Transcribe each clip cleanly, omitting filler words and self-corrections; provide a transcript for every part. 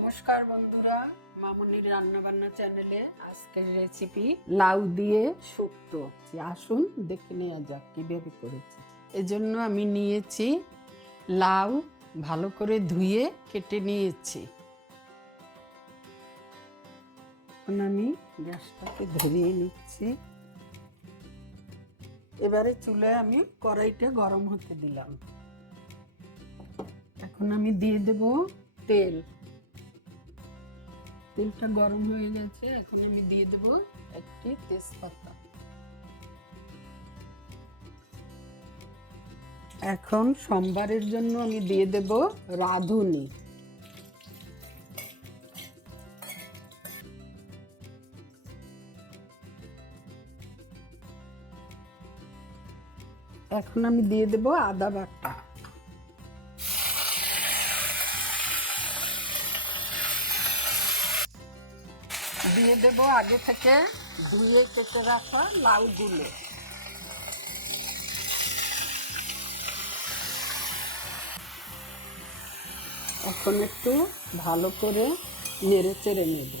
নমস্কার বন্ধুরা, মামুনির রান্নাবান্না চ্যানেলে আজকের রেসিপি লাউ দিয়ে শুক্তো। আসুন দেখে নেওয়া যাক কিভাবে করেছি। এজন্য আমি নিয়েছি লাউ, ভালো করে ধুয়ে কেটে নিয়েছি। এখন আমি গ্যাসটাকে ধরিয়ে নিচ্ছি। এবারে চুলায় আমি কড়াইটা গরম হতে দিলাম। এখন আমি দিয়ে দেব তেল। তেলটা গরম হয়ে গেছে, এখন আমি দিয়ে দেব একটি তেজপাতা। এখন সম্বারের জন্য আমি দিয়ে দেব রাঁধুনি। এখন আমি দিয়ে দেব আদা বাটা। দিয়ে দেব আগে থেকে ধুয়ে কেটে রাখা লাউগুলো। এখন একটু ভালো করে নেড়ে চেড়ে নেব।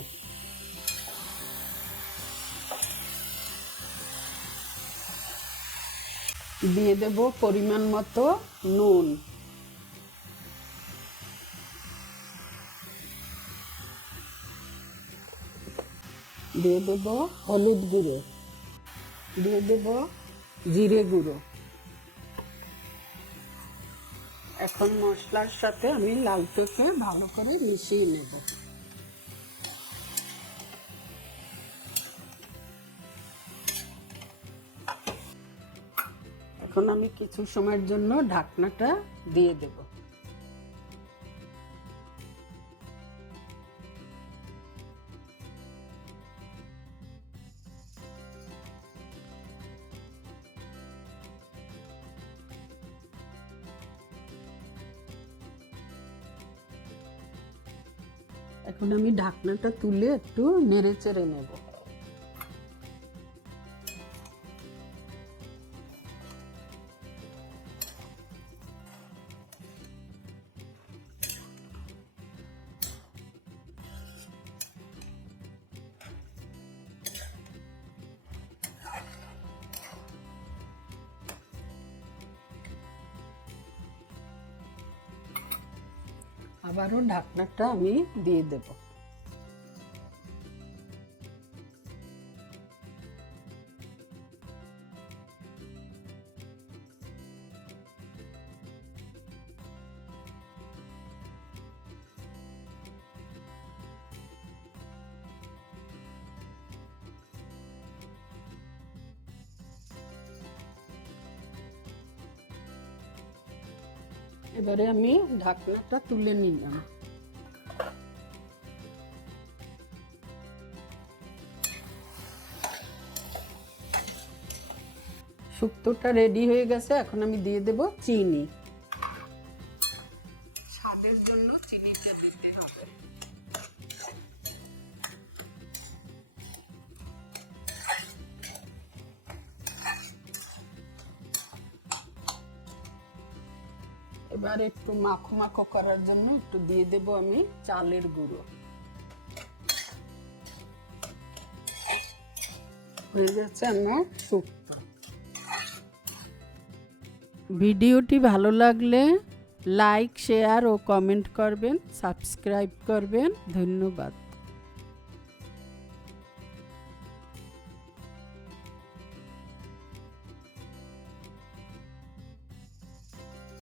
দিয়ে দেব পরিমাণ মতো নুন। দিয়ে দেব হলুদ গুঁড়ো। দিয়ে দেব জিরে গুঁড়ো। এখন মশলার সাথে আমি লাউটাকে ভালো করে মিশিয়ে নেব। এখন আমি কিছু সময়ের জন্য ঢাকনাটা দিয়ে দেব। এখন আমি ঢাকনাটা তুলে একটু নেড়ে চেড়ে নেব। আবারও ঢাকনাটা আমি দিয়ে দেব। এবারে আমি ঢাকনাটা তুলে নিলাম। শুক্তোটা রেডি হয়ে গেছে, এখন আমি দিয়ে দেব চিনি। স্বাদের জন্য চিনিটা দিতে হবে। এবার একটু মাখো মাখো করার জন্য একটু দিয়ে দেব আমি চালের গুঁড়ো। হয়ে যাচ্ছে আমার শুক্তো। ভিডিওটি ভালো লাগলে লাইক, শেয়ার ও কমেন্ট করবেন, সাবস্ক্রাইব করবেন। ধন্যবাদ।